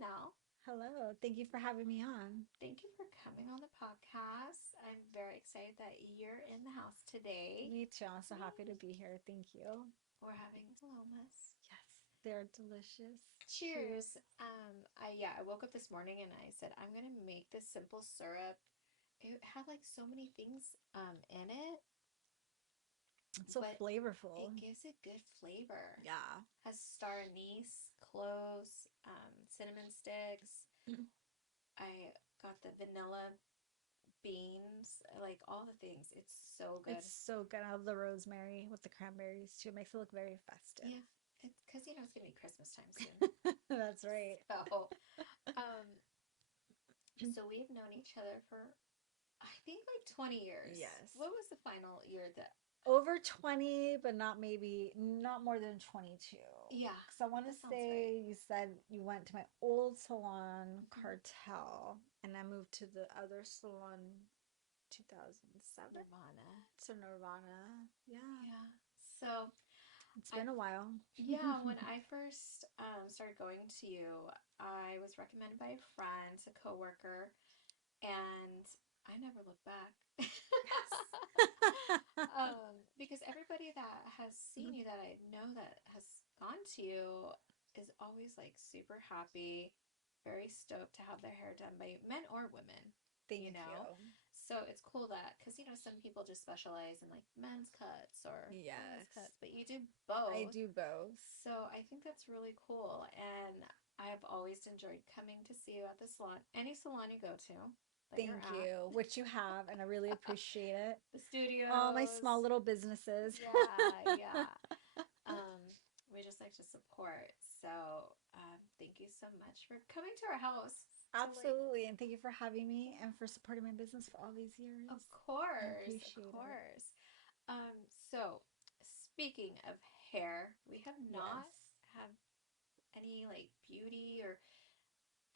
Janelle. Hello, thank you for having me on. Thank you for coming on the podcast. I'm very excited that you're in the house today. Me too. I'm so happy to Yay. be here. Thank you. We're having Palomas. Yes, they're delicious. Cheers. Cheers. I woke up this morning and I said I'm gonna make this simple syrup. It had like so many things in it, It's so but flavorful. it gives it good flavor. Yeah. Has star anise, cloves, cinnamon sticks. I got the vanilla beans, like all the things. It's so good. It's so good. I love the rosemary with the cranberries too. It makes it look very festive. Yeah, it's because it's gonna be Christmas time soon. That's right. So, um, so we've known each other for I think like 20 years. Yes. What was the final year that? Over 20, but not more than 22. Yeah, Because I want to that sounds right. say you said you went to my old salon, Hmm. Cartel, and I moved to the other salon 2007. Nirvana. So Nirvana. Yeah. Yeah. So It's I, been a while. yeah, when I first started going to you, I was recommended by a friend, a coworker, and I never looked back. Yes. Because everybody that has seen you that I know that has gone to you is always like super happy, very stoked to have their hair done by men or women, you Thank know? you. So it's cool that, because some people just specialize in like men's cuts or women's Yes. cuts, but you do I both. do both. So I think that's really cool. And I've always enjoyed coming to see you at the salon, any salon you go to that you're Thank at. you, which you have, and I really appreciate it. The All my studios. small little businesses. Yeah, yeah. Um, we just like to support. So, thank you so much for coming to our house to like, Absolutely. And thank you for having me and for supporting my business for all these years. I of appreciate it. course. So speaking of hair, we have not Yes. had any like beauty or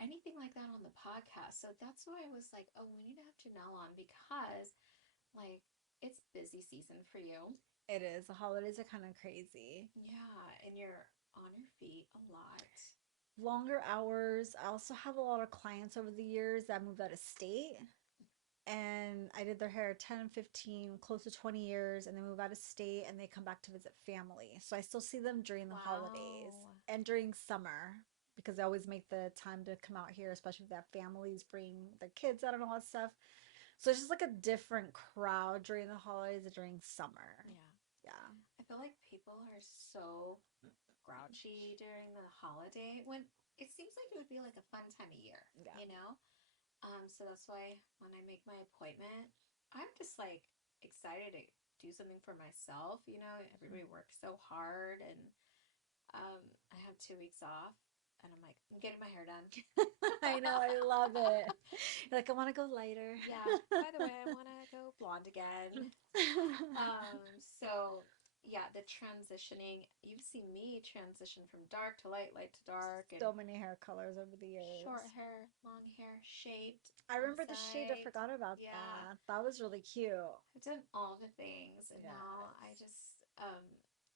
anything like that on the podcast. So that's why I was like, oh, we need to have Janelle on because like it's busy season for you. It is. The holidays are kind of crazy. Yeah, and you're on your feet a lot. Longer hours. I also have a lot of clients over the years that moved out of state. And I did their hair 10, 15, close to 20 years, and they move out of state and they come back to visit family. So I still see them during the holidays Wow. and during summer because they always make the time to come out here, especially if they have families bring their kids out and all that stuff. So it's just like a different crowd during the holidays and during summer. Yeah. Yeah. I feel like people are so grouchy during the holiday when it seems like it would be like a fun time of year, Yeah. you know? So that's why when I make my appointment, I'm just like excited to do something for myself. Everybody works so hard and I have 2 weeks off and I'm like, I'm getting my hair done. I know, I love it. You're like, I want to go lighter. Yeah, by the way, I want to go blonde again. So yeah, the transitioning, you've seen me transition from dark to light, light to dark, and So many hair colors over the short years. hair, long hair, shaped I on remember the shade. I side. forgot about Yeah, that. That was really cute. I've done all the things, and now Yes. I just,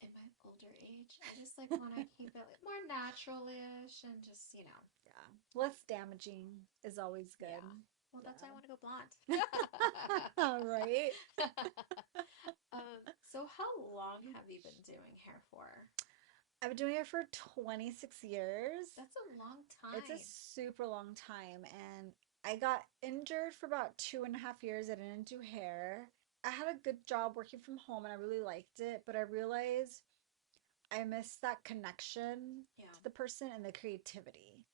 in my older age, I just like want to keep it like more natural-ish and just, Yeah. Less damaging is always good. yeah. Well, that's why I Yeah. want to go blonde. All right. So how long have you been doing hair for? I've been doing it for 26 years. That's a long It's a time. super long time. And I got injured for about 2.5 years. I didn't do hair. I had a good job working from home and I really liked it, but I realized I missed that connection Yeah. to the person and the creativity.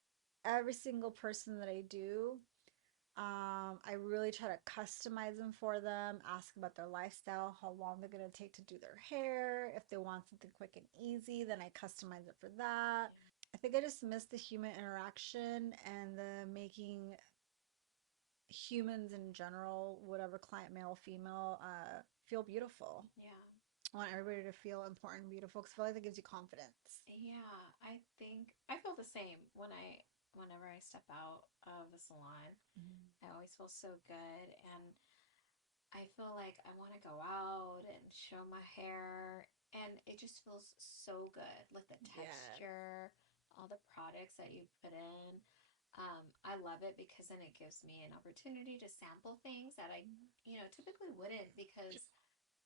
Every single person that I do, I really try to customize them for them, ask about their lifestyle, how long they're gonna take to do their hair. If they want something quick and easy, then I customize it for that. I think I just miss the human interaction and the making humans in general, whatever client, male, female, feel beautiful. Yeah. I want everybody to feel important and beautiful because I feel like that gives you confidence. Yeah, I think I feel the same whenever I step out of the salon. Mhm. I always feel so good and I feel like I want to go out and show my hair and it just feels so good. Like the Yes. texture, all the products that you put in. I love it because then it gives me an opportunity to sample things that I, typically wouldn't because,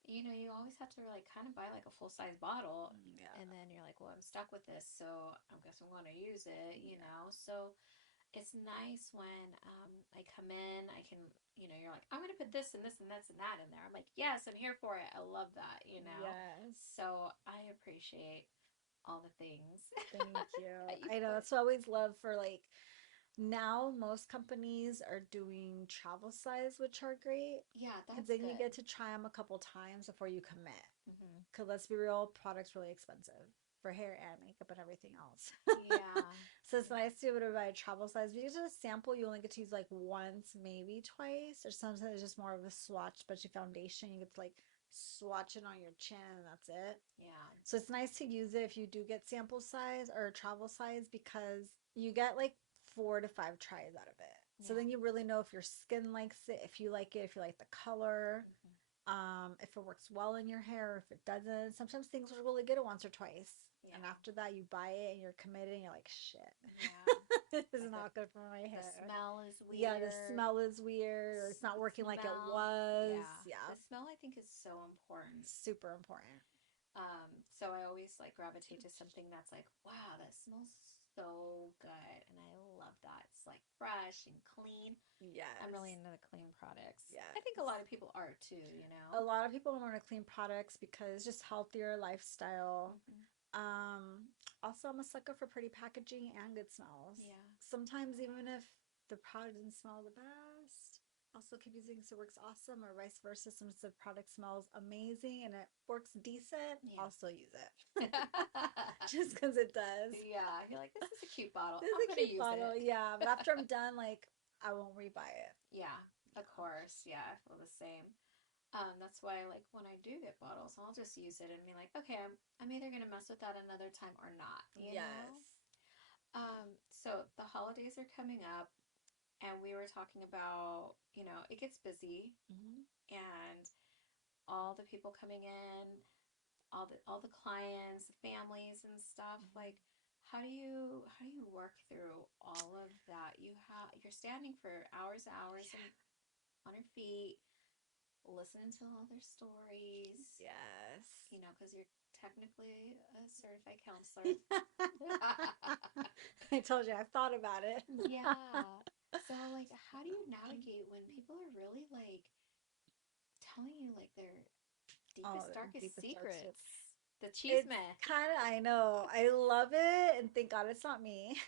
you always have to like kind of buy like a full size bottle Yeah. and then you're like, well, I'm stuck with this, so I guess I'm going to use it, Yeah. So it's nice when I come in, I can, you're like, I'm going to put this and this and this and that in there. I'm like, yes, I'm here for it. I love that. Yes. So I appreciate all the things Thank you. that you I know put. that's what I always love for like now most companies are doing travel size, which are great Yeah, because that's then you good. get to try them a couple times before you commit. Hmm. Because let's be real, product's really expensive for hair and makeup and everything else. Yeah. So it's Yeah. nice to be able to buy a travel size. Because a sample, you only get to use like once, maybe twice, or sometimes it's just more of a swatch, especially foundation. You get to like swatch it on your chin and that's it. Yeah. So it's nice to use it if you do get sample size or travel size because you get like 4 to 5 tries out of it. So Yeah. then you really know if your skin likes it, if you like it, if you like the color, Hmm. if it works well in your hair, if it doesn't. Sometimes things are really good once or twice. And Yeah. after that, you buy it and you're committed and you're like, shit, Yeah. this is Like not good for my the hair. smell is Yeah, the weird. smell is weird or it's not The working like it smell. was. Yeah. Yeah, The smell I think is so important. super important. So I always like gravitate to something that's like, wow, that smells so good. And I love that. It's like fresh and clean. I'm really Yes. into the clean products. I think a Yes. lot of people are too. A lot of people want to clean products because it's just healthier lifestyle. Hmm. Um, Also, I'm a sucker for pretty packaging and good smells. Yeah. Sometimes, even if the product doesn't smell the best, also keep using because it works awesome, or vice versa. Sometimes the product smells amazing and it works decent, Yeah. also use it. Just because it does. Yeah. You're like, this is a cute bottle. This is I'm a going to cute use bottle, it. yeah, but after I'm done, like, I won't rebuy it. Yeah. Of Yeah. course. Yeah. I feel the same. That's why, like, when I do get bottles, I'll just use it and be like, okay, I'm either gonna mess with that another time or not. Yes. So the holidays are coming up, and we were talking about, it gets busy, Hmm. and all the people coming in, all the clients, families, and stuff. Like, Hmm. how do you work through all of that? You're standing for hours and hours and on your feet listening to all their stories, Yes. because you're technically a certified counselor. I told you I've thought about it. Yeah. So, like, how do you navigate when people are really, like, telling you, like, their Oh, deepest, darkest deepest dark shit. secrets? The cheese It's man. kind of, I know, I love it, and thank God it's not me.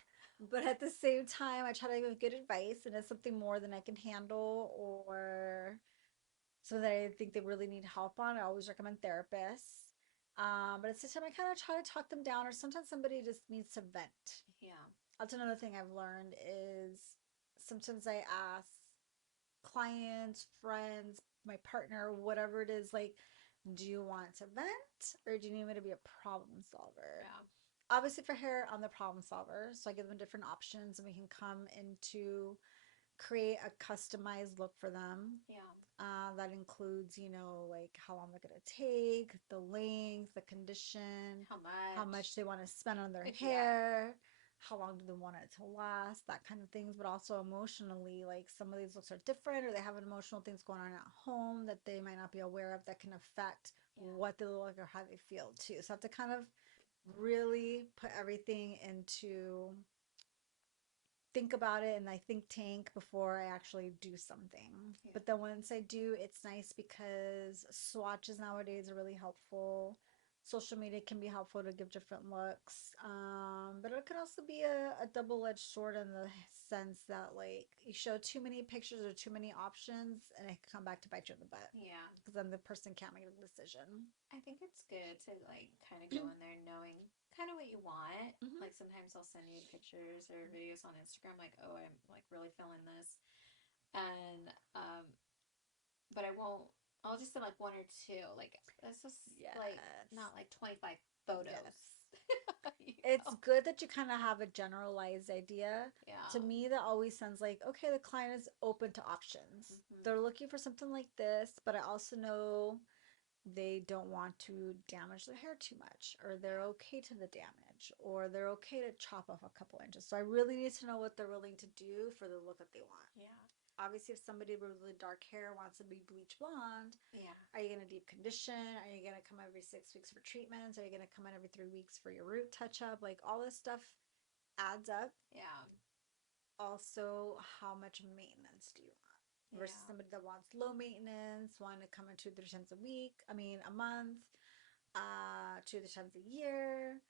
But at the same time, I try to give good advice, and it's something more than I can handle or so that I think they really need help on. I always recommend therapists. But at the same time, I kind of try to talk them down, or sometimes somebody just needs to vent. Yeah. That's another thing I've learned is sometimes I ask clients, friends, my partner, whatever it is, like, do you want to vent or do you need me to be a problem solver? Yeah. Obviously, for hair, I'm the problem solver. So I give them different options and we can come into create a customized look for them. Yeah. That includes, like how long they're going to take, the length, the condition, How how much? much they want to spend on their Yeah. hair, how long do they want it to last, that kind of things. But also emotionally, like some of these looks are different or they have emotional things going on at home that they might not be aware of that can affect Yeah. what they look like or how they feel too. So I have to kind of really put everything into think about it and I think tank before I actually do something. Yeah. But then once I do, it's nice because swatches nowadays are really helpful. Social media can be helpful to give different looks. But it could also be a double-edged sword in the sense that like you show too many pictures or too many options and it can come back to bite you in the butt Yeah. because then the person can't make a decision. I think it's good to like kind of go in there knowing kind of what you want. Hmm. Like sometimes I'll send you pictures or videos on Instagram like, "Oh, I'm like really feeling this." And but I won't I'll just send like one or two. Like that's just like Yes. not like 25 Yes. photos. you It's know? good that you kind of have a generalized idea. Yeah. To me, that always sounds like, okay, the client is open to options. Mhm. They're looking for something like this, but I also know they don't want to damage their hair too much or they're Yeah. okay to the damage. inch, or they're okay to chop off a couple inches. So I really need to know what they're willing to do for the look that they want. Yeah. Obviously, if somebody with really dark hair wants to be bleach blonde, Yeah. are you going to deep condition? Are you going to come every 6 weeks for treatments? Are you going to come in every 3 weeks for your root touch up? Like all this stuff adds up. Yeah. Also, how much maintenance do you want? Versus Yeah. somebody that wants low maintenance, wanting to come in 2 3 times a week. I mean, a month, 2 3 times a year.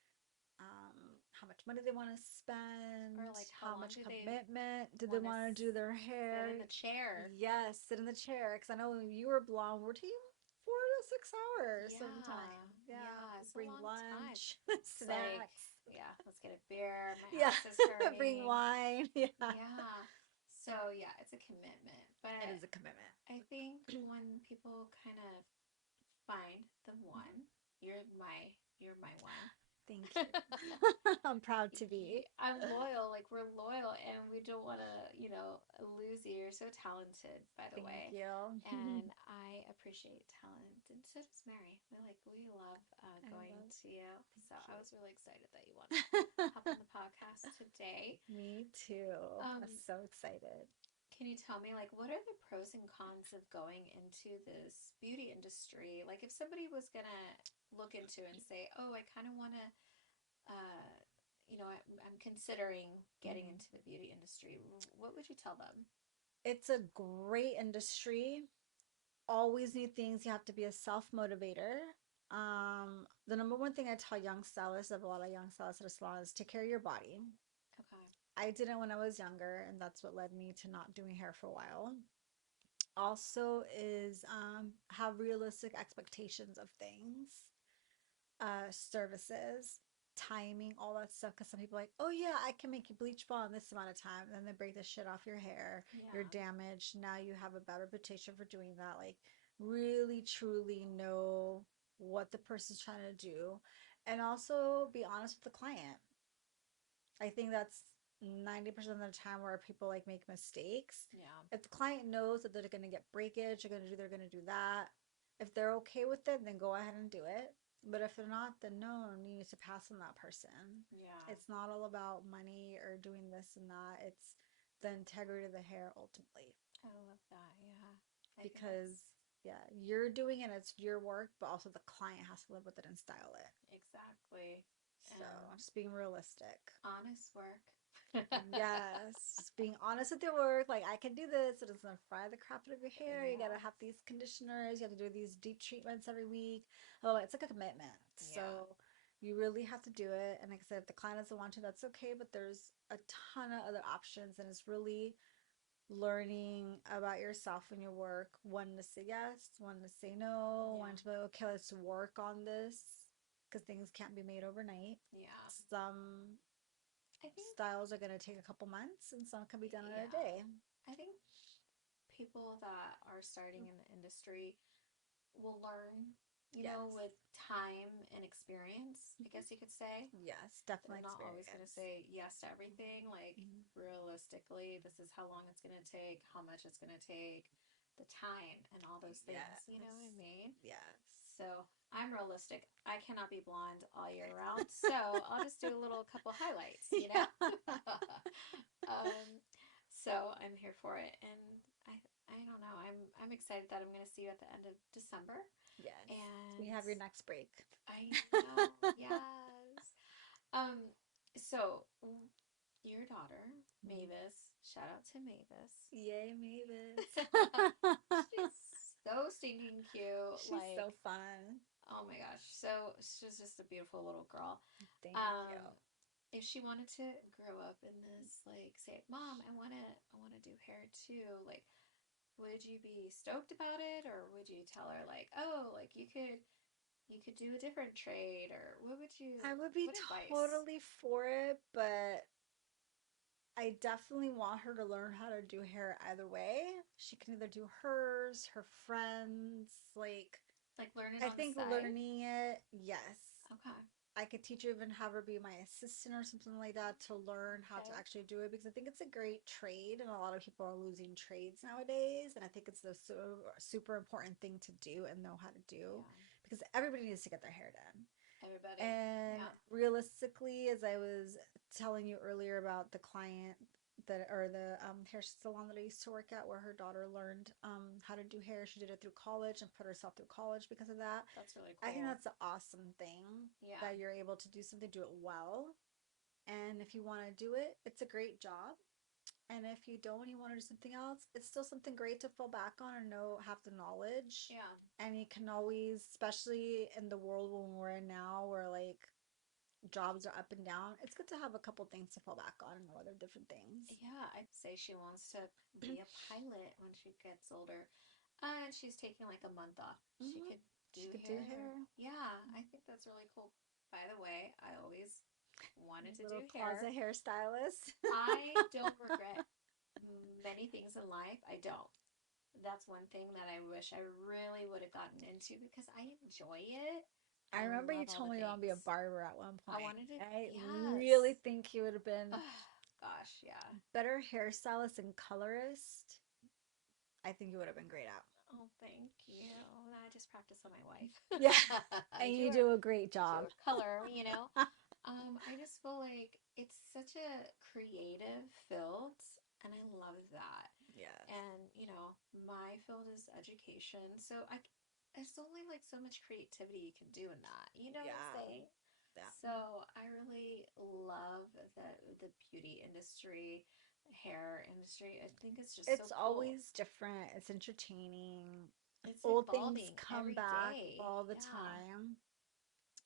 How much money they want to Or spend, like how how long much do they commitment do they want to want to do their sit hair? in the chair? Yes, sit in the chair. Because I know when you were blonde, we're taking 4 to 6 hours Yeah. sometimes. Yeah, Yeah. It's a bring long time. lunch, It's like, snacks. yeah, let's get a beer. My Yeah, ass is bring hurting. wine. Yeah, Yeah. So, yeah, it's a commitment. it But is a commitment. I think when people kind of find the one, you're my one. Thank you. I'm proud to be. I'm loyal, like we're loyal, and we don't want to, lose you. You're so talented, by the Thank way, you. and I appreciate talent, and so does Mary. We love I going love. to you. So Thank I was really excited that you wanted to you. hop on the podcast today. Me too. I'm Um, so excited. can you tell me, like, what are the pros and cons of going into this beauty industry? Like, if somebody was gonna look into it and say, "Oh, I kind of want to," uh, I'm considering getting Mhm. into the beauty industry. What would you tell them? It's a great industry. Always new things. You have to be a self motivator. The number one thing I tell young stylists, I have a lot of young stylists at a salon, is take care of your body. Okay. I didn't when I was younger, and that's what led me to not doing hair for a while. Also, is have realistic expectations of things, services, timing, all that stuff. Because some people are like, oh yeah, I can make you bleach blonde in this amount of time. And then they break the shit off your hair. You're Yeah. damaged. Now you have a bad reputation for doing that. Like, really, truly know what the person's trying to do. And also be honest with the client. I think that's 90% of the time where people like make mistakes. Yeah. If the client knows that they're going to get breakage, they're going to do that. If they're okay with it, then go ahead and do it. But if they're not, then no, you need to pass on that person. Yeah. It's not all about money or doing this and that. It's the integrity of the hair ultimately. I love that. Yeah. I think Because, that's yeah, you're doing it, it's your work, but also the client has to live with it and style it. exactly. So, And just being realistic. honest work. Yes, being honest with your work. Like, I can do this. It doesn't fry the crap out of your hair. You yeah. gotta have these conditioners. You have to do these deep treatments every week. Oh, it's like a commitment. Yeah. So you really have to do it. And like I said, if the client doesn't want to, that's okay. But there's a ton of other options, and it's really learning about yourself and your work. When to say yes, when to say no, when Yeah. to be like, okay, let's work on this because things can't be made overnight. Yeah. Some I think, styles are going to take a couple months and some can be done in a yeah. day. I think people that are starting in the industry will learn, Yes. with time and experience, I guess you could say. Yes, They're definitely not always going to experience. say yes to everything. Like, Mhm. realistically, this is how long it's going to take, how much it's going to take, the time, and all those things. You know what I Yes. mean? Yes. So I'm realistic. I cannot be blonde all year round. So I'll just do a little couple highlights, Yeah. um, so I'm here for it. And I, I don't know. I'm excited that I'm going to see you at the end of December. Yes. We And have your next break. I know, yes. Um, so your daughter, Mavis, shout out to Mavis. Yay, Mavis. She's so stinking cute. She's Like, so fun. oh my gosh. So she's just a beautiful little girl. Thank you. Um, if she wanted to grow up in this, like, say, Mom, I wanna do hair too, like, would you be stoked about it, or would you tell her, like, oh, like, you could do a different trade, or I would be what advice? totally for it, but I definitely want her to learn how to do hair either way. She can either do hers, her friends, like Like, learn it I on the think side? learning it, yes. Okay. I could teach her, even have her be my assistant or something like that to learn how to Okay. actually do it because I think it's a great trade and a lot of people are losing trades nowadays. And I think it's the super important thing to do and know how to do Yeah. because everybody needs to get their hair done. Everybody. And Yeah. realistically, as I was telling you earlier about the client that or the hair salon that I used to work at, where her daughter learned how to do hair. She did it through college and put herself through college because of that. That's really I think cool. that's an awesome thing Yeah. that you're able to do something, do it well. And if you want to do it, it's a great job. And if you don't, you want to do something else, it's still something great to fall back on and know, have the knowledge. Yeah. And you can always, especially in the world when we're in now, where like jobs are up and down, it's good to have a couple things to fall back on and know other different things. Yeah. I'd say she wants to be a pilot when she gets older. And she's taking like a month off. She Hmm. could She do could do hair. hair. Yeah, I think that's really cool. By the way, I always wanted to Little do hair. closet hairstylist. I don't regret many things in life. I don't. That's one thing that I wish I really would have gotten into because I enjoy it. I I remember you love all told the me you want to be a things. barber at one I point. wanted to, I really yes. think you would have been Gosh, yeah. better hairstylist and colorist. I think you would have been great at. Oh, thank you. I just practice on my wife. Yeah, I and do you her, do a great I do job. her color, I just feel like it's such a creative field, and I love that. Yes. And, my field is education, so there's only like so much creativity you can do in that. You know what I'm Yeah. saying? Yeah. So I really love the beauty industry, hair industry. I think it's just so It's cool. always different. It's entertaining. It's Old things evolving come every back day. all the Yeah. time.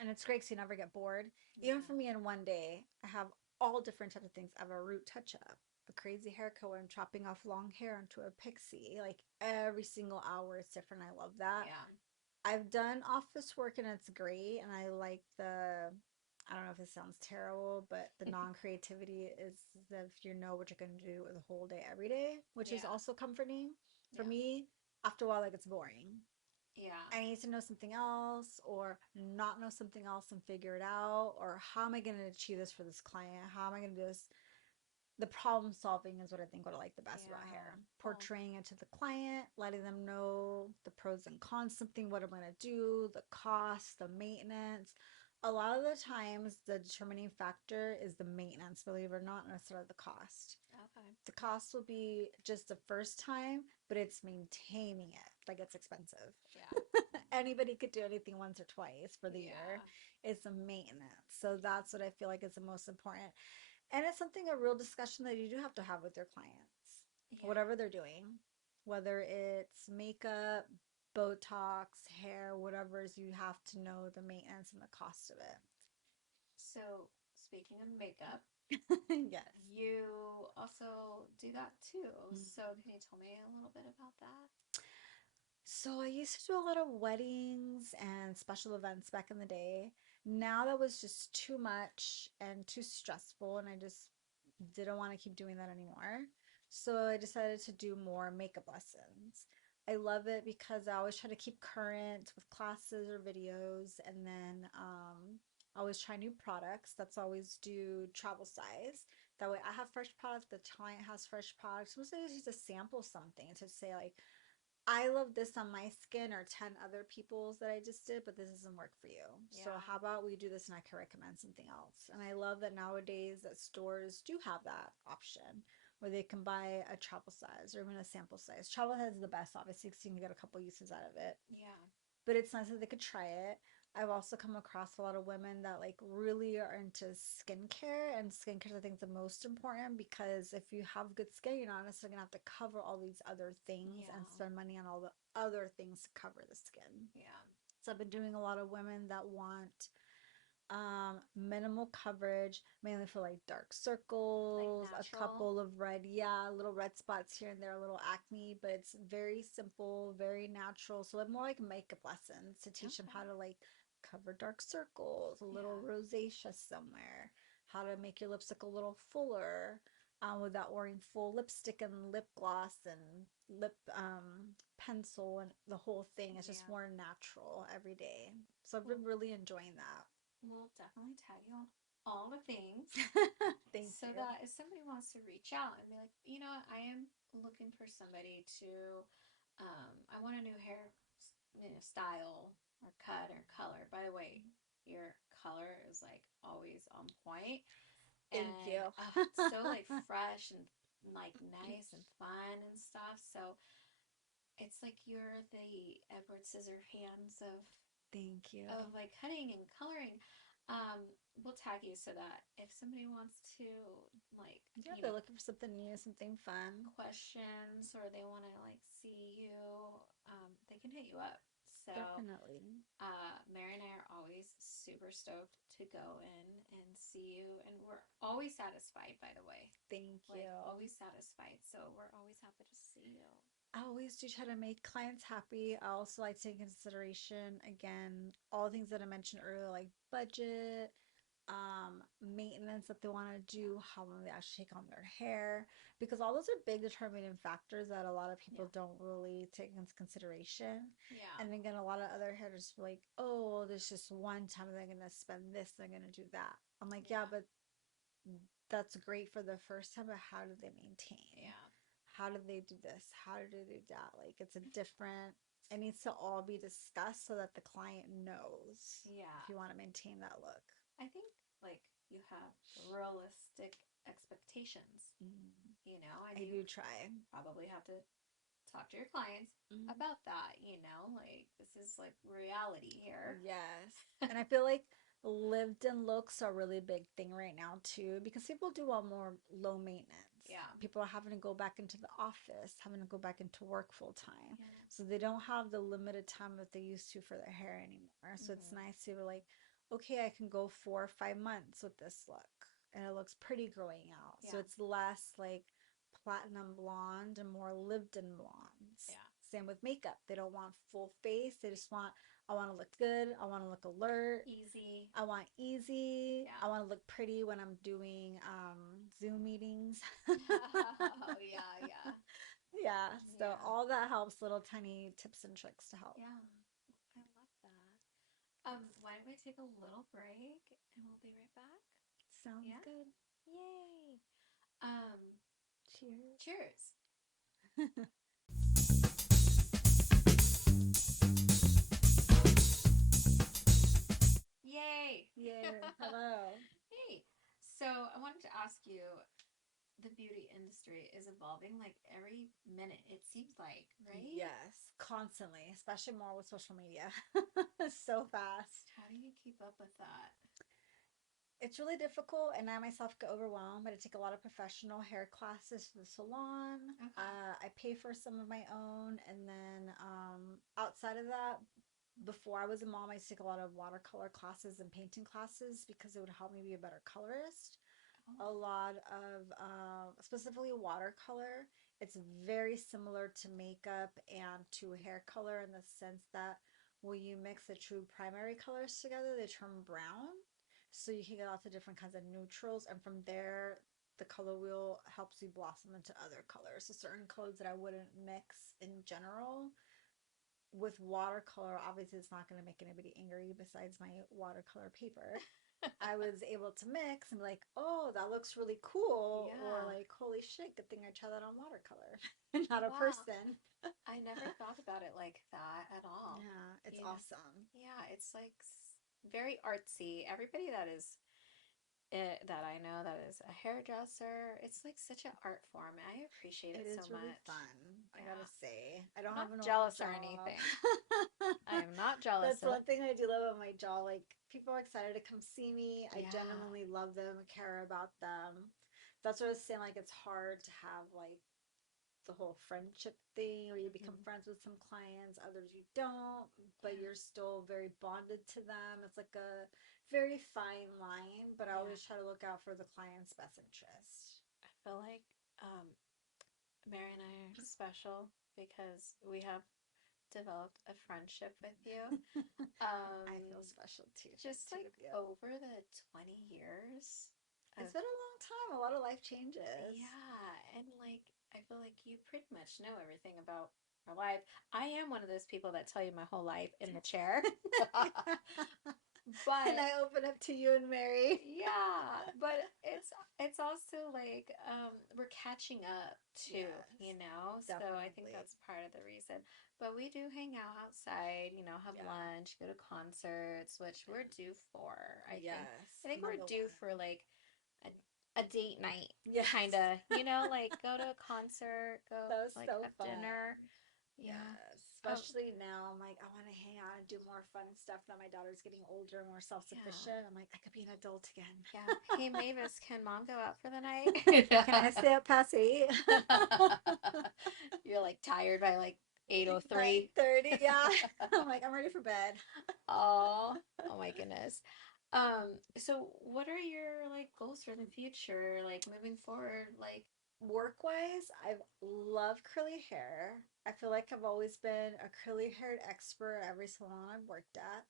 And it's great because you never get bored. Even Yeah. for me, in one day, I have all different types of things. I have a root touch up, a crazy haircut where I'm chopping off long hair into a pixie. Like every single hour, it's different. I love that. Yeah. I've done office work and it's great. And I like I don't know if it sounds terrible, but the non creativity is if you know what you're going to do the whole day, every day, which is Yeah. also comforting. For Yeah. me, after a while, like it's boring. Yeah. I need to know something else or not know something else and figure it out. Or how am I going to achieve this for this client? How am I going to do this? The problem solving is what I think what I like the best about Yeah. hair. Well, Portraying it to the client, letting them know the pros and cons, something, what I'm going to do, the cost, the maintenance. A lot of the times, the determining factor is the maintenance, believe it or not, instead of the cost. okay. The cost will be just the first time, but it's maintaining it. Like it's expensive. Yeah. Anybody could do anything once or twice for the year. Yeah. It's a maintenance. So that's what I feel like is the most important. And it's something, a real discussion that you do have to have with your clients, Yeah. whatever they're doing, whether it's makeup, Botox, hair, whatever is, you have to know the maintenance and the cost of So, speaking of makeup, it. Yes. you also do that too. So, Mhm. can you tell me a little bit about that? So I used to do a lot of weddings and special events back in the day. Now that was just too much and too stressful, and I just didn't want to keep doing that anymore. So I decided to do more makeup lessons. I love it because I always try to keep current with classes or videos, and then I always try new products. That's always do travel size. That way I have fresh product, the client has fresh products. Mostly just to sample something to say like, I love this on my skin or 10 other people's that I just did, but this doesn't work for you. So Yeah. how about we do this and I can recommend something else? And I love that nowadays that stores do have that option where they can buy a travel size or even a sample size. Travel size is the best, obviously, because you can get a couple uses out of it, Yeah. but it's nice that they could try it. I've also come across a lot of women that like really are into skincare, and skincare I think is the most important because if you have good skin, you're not necessarily gonna have to cover all these other things and Yeah. spend money on all the other things to cover the skin. Yeah. So I've been doing a lot of women that want minimal coverage, mainly for like dark Like circles, a natural. couple of red, yeah, little red spots here and there, a little acne, but it's very simple, very natural. So I'm more like makeup lessons to teach them Okay. how to like cover dark circles, a little Yeah. rosacea somewhere, how to make your lips look a little fuller. Without wearing full lipstick and lip gloss and lip pencil and the whole thing. It's just Yeah. more natural every day. So I've Well, been really enjoying that. we'll definitely tag you on all the things Thank so you. that if somebody wants to reach out and be like, what, I am looking for somebody to, I want a new hair, style or cut or color. By the way, your color is like always on point. Thank And you. it's so like fresh and like nice and fun and stuff. So it's like you're the Edward Scissorhands Thank you. of like cutting and coloring. We'll tag you so that if somebody wants to like Yeah, they're looking for something new, something fun. questions or they want to like see you, they can hit you up. So Definitely. Mary and I are always super stoked to go in and see you, and we're always satisfied. By the way, Thank like you. always satisfied. So we're always happy to see you. I always do try to make clients happy. I also like to take into consideration, again, all the things that I mentioned earlier, like budget, maintenance that they want to do, how long they actually take on their hair, because all those are big determining factors that a lot of people Yeah. don't really take into consideration. Yeah. And again, a lot of other hairdressers are like, oh, well, there's just one time they're gonna spend this, they're gonna do that. I'm like, yeah, Yeah. but that's great for the first time, but how do they maintain? Yeah. How do they do this? How do they do that? Like, it's a different, it needs to all be discussed so that the client knows Yeah. if you want to maintain that look. I think like you have realistic expectations. Mm. You know, and I you do try. probably have to talk to your clients Mm. about that. You know, like this is like reality here. Yes. And I feel like lived in looks are a really big thing right now too, because people do want more low maintenance. Yeah. People are having to go back into the office, having to go back into work full time. Yeah. So they don't have the limited time that they used to for their hair anymore. So it's Mm-hmm. nice to be like, okay, I can go 4 or 5 months with this look. And it looks pretty growing out. So Yeah. it's less like platinum blonde and more lived in blondes. Yeah. Same with makeup. They don't want full face. They just want, I want to look good. I want to look alert. Easy. I want easy. Yeah. I want to look pretty when I'm doing Zoom meetings. Oh yeah, yeah. Yeah, so Yeah. all that helps, little tiny tips and tricks to help. Yeah. I love that. Why don't we take a little break and we'll be right back? Sounds Yeah? good. Yay. Um, Cheers. cheers. Yay. Yay. Hello. Hey. So I wanted to ask you, the beauty industry is evolving like every minute, it seems like, right? Yes, constantly, especially more with social media. So fast. How do you keep up with that? It's really difficult, and I myself get overwhelmed, but I take a lot of professional hair classes for the salon. Okay. I pay for some of my own, and then outside of that, before I was a mom, I used to take a lot of watercolor classes and painting classes because it would help me be a better colorist. A Oh, lot of specifically watercolor. It's very similar to makeup and to hair color in the sense that when you mix the true primary colors together, they turn brown. So you can get lots of different kinds of neutrals, and from there, the color wheel helps you blossom into other colors. So certain colors that I wouldn't mix in general with watercolor, obviously it's not going to make anybody angry besides my watercolor paper. I was able to mix and be like, oh, that looks really cool, or yeah. like, holy shit, good thing I tried that on watercolor, not a Wow. person. I never thought about it like that at all. Yeah, it's You know, awesome. yeah, it's like very artsy. Everybody that is that I know that is a hairdresser, it's like such an art form. I appreciate It it so is really much. fun, I gotta Yeah. say. I don't I'm not have a normal jealous or job. anything. I am not jealous That's of. one thing I do love about my job. Like, people are excited to come see me. I Yeah. genuinely love them, care about them. That's what I was saying. Like, it's hard to have like the whole friendship thing where you become Hmm. friends with some clients, others you don't, but Yeah. you're still very bonded to them. It's like a very fine line, but I Yeah. always try to look out for the client's best interest. I feel like um, Mary and I are special because we have developed a friendship with you. I feel Um, special too for the just two like of you. over the 20 years of, It's been a long time. A lot of life changes. yeah, and like I feel like you pretty much know everything about our life. I am one of those people that tell you my whole life in the chair. And But I open up to you and Mary. yeah, but it's also like we're catching up too, Yes, you know? So I think definitely. that's part of the reason. But we do hang out outside, have Yeah. lunch, go to concerts, which we're due for, I think. Yes. I think I'm ready we're to due learn. for like a date night, kind Yes. of, like go to a concert, go That was like so have fun. dinner. Yeah. Yes. Um, Especially now, I'm like, I want to hang out and do more fun stuff now my daughter's getting older, more yeah. self-sufficient. I'm like, I could be an adult again. Yeah. Hey Mavis, can mom go out for the night? Can I stay up past 8? You're like tired by like 8:03. 9:30, yeah. I'm like, I'm ready for bed. Oh, oh my goodness. So what are your like goals for the future? Like moving forward, like Work-wise, I've loved curly hair. I feel like I've always been a curly haired expert at every salon I've worked at.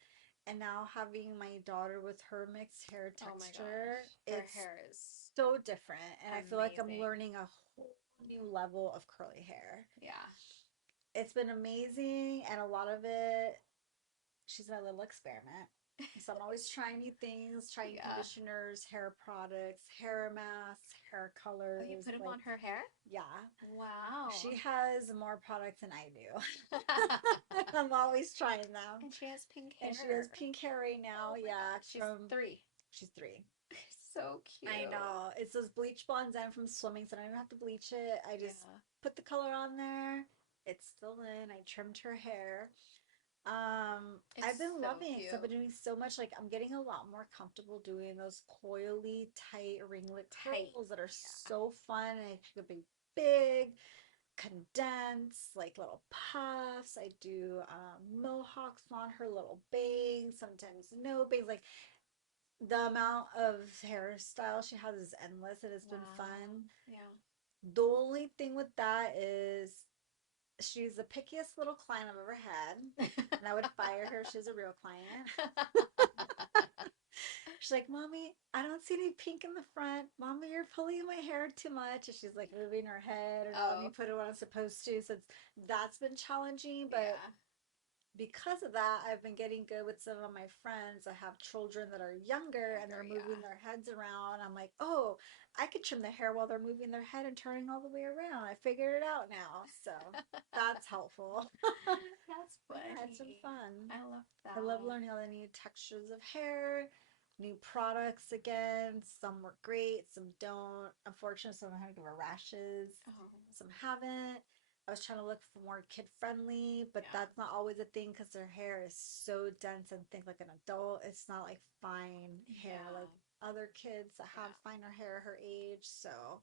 And now having my daughter with her mixed hair oh my gosh, texture, her it's hair is so different. And I feel like I'm amazing. learning a whole new level of curly hair. Yeah. It's been amazing, and a lot of it, she's my little experiment. So I'm always trying new things, trying Yeah. conditioners, hair products, hair masks, hair Oh, you colors. put them Like, on her hair? yeah, Wow. she has more products than I do. I'm always trying them. And she has pink And she has hair. pink hair right now. Oh my Yeah, God. She's from 3. she's 3. So cute. I know. It's those bleach blondes I'm from swimming, so I don't even have to bleach it. I just Yeah. put the color on there. It's still in. I trimmed her hair. I've It's been so loving it because I've been cute. doing so much. Like, I'm getting a lot more comfortable doing those coily, tight ringlet Tight. curls that are Yeah. so fun, and it could be big, condense, like little puffs. I do mohawks on her, little bangs, sometimes no bangs. Like, the amount of hairstyle she has is endless, and it's been Wow. fun. Yeah. The only thing with that is she's the pickiest little client I've ever had, and I would fire her if she was a real client. She's like, Mommy, I don't see any pink in the front. Mommy, you're pulling my hair too much. And she's like moving her head or not letting me Oh, put it when I'm supposed to. So that's been challenging. But yeah. because of that, I've been getting good with some of my friends that have children that are younger and Younger, they're moving yeah. their heads around. I'm like, oh, I could trim the hair while they're moving their head and turning all the way around. I figured it out now. So that's helpful. That's Yeah, it's been funny. fun. I love I love that. learning all the new textures of hair, new products again. Some work great, some don't. Unfortunately, some have given rashes, Oh, some haven't. I was trying to look for more kid friendly, but yeah. that's not always a thing because their hair is so dense and thick like an adult. It's not like fine hair Yeah. like other kids that have Yeah. finer hair her age. So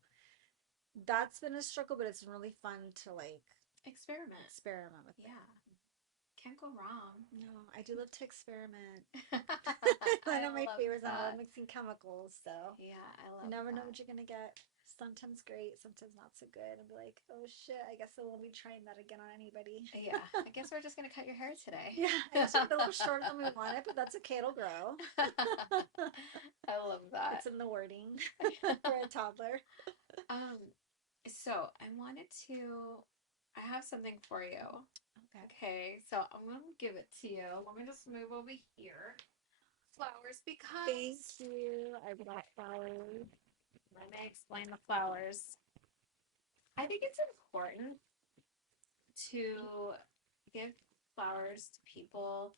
that's been a struggle, but it's been really fun to like Experiment. experiment with it. Yeah. Can't go wrong. No, I do love to experiment. One I of my love favorites, and I love that. mixing chemicals, so Yeah, I you love never know that. what you're gonna get. Sometimes great, sometimes not so good. And be like, oh shit, I guess I won't be trying that again on anybody. Yeah, I guess we're just gonna cut your hair today. Yeah, I guess we get a little shorter than we wanted, but that's okay, it'll grow. I love that. It's in the wording for a toddler. Um, so I wanted to, I have something for you. Okay. Okay, so I'm gonna give it to you. Let me just move over here. Flowers Thank because, you. I okay, brought flowers. let me explain the flowers. I think it's important to give flowers to people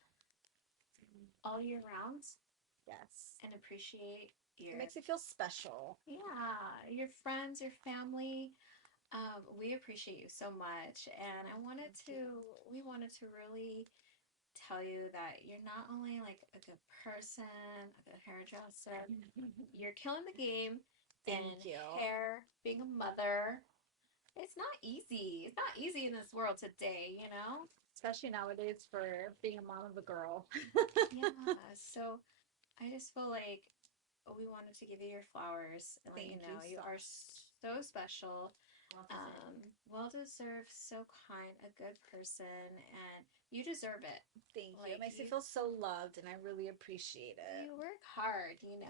all year round Yes. and appreciate It your, makes me feel special. yeah, your friends, your family. We appreciate you so much, and Thank you. we wanted to really tell you that you're not only like a good person, a good hairdresser, you're killing the game in Thank you. hair, being a mother. It's not easy. It's not easy in this world today, you know? Especially nowadays for being a mom of a girl. Yeah. So I just feel like we wanted to give you your flowers and let you Thank you know you so are much. so special. Well deserved. Well deserved, so kind, a good person, and you deserve it. Thank you. It Like makes me feel so loved, and I really appreciate it. you work hard, Thank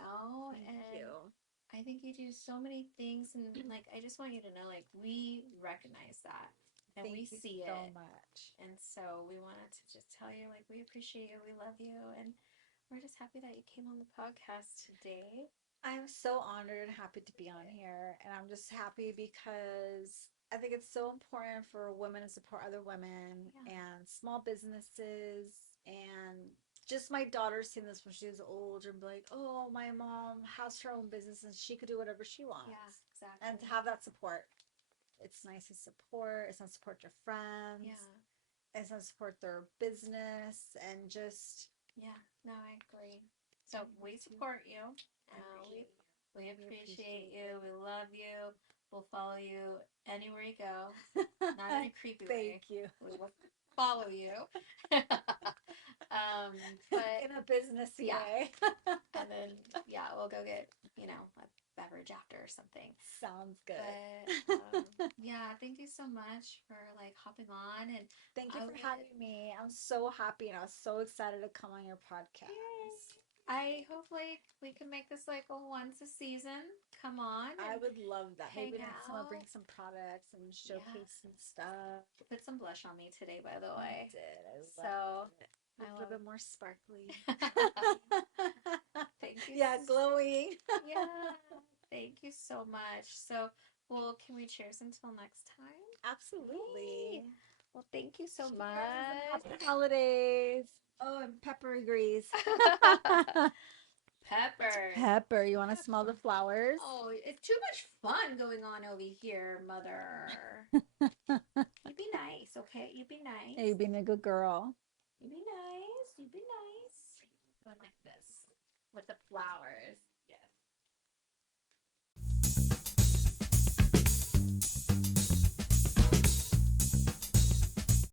and you. I think you do so many things, and like I just want you to know, like we recognize that and we Thank you see so it, much. and so we wanted to just tell you, like we appreciate you, we love you, and we're just happy that you came on the podcast today. I'm so honored and happy to be on Okay. here, and I'm just happy because I think it's so important for women to support other women Yeah. and small businesses. And just my daughter seeing this when she was older and be like, oh, my mom has her own business and she could do whatever she Yeah, wants. And to exactly. have that support. It's nice to support. It's nice to support your Yeah. friends. It's nice to support their business and just Yeah. No, I agree. I So me we too. support you. I We appreciate we you. We appreciate appreciate you. We love you. We'll follow you anywhere you go. you. Not in a creepy Thank way. you. We will follow you. But In a businessy yeah, way. and then yeah, we'll go get a beverage after or something. Sounds But good. yeah, thank you so much for like hopping on, and Thank you I for would. having me. I'm so happy and I was so excited to come on your Yay! podcast. I hope like we can make this like a once a season. Come on I and would love that. hang Maybe next time I'll bring out. some products and Yeah. showcase some stuff. Put some blush on me today, by the You way. did. I love So it. A I little love. bit more sparkly. Thank you. Yeah, glowing. Yeah. Thank you so much. So, well, can we cheers until next time? Yay. Absolutely. Well, thank you so Cheers and much. happy holidays. Oh, and peppery grease. Peppers. Pepper. You want to smell the flowers? Oh, it's too much fun going on over here, mother. You be nice, okay? You be Hey, you nice. being a good girl. You be nice. You be nice. Going like this with the flowers.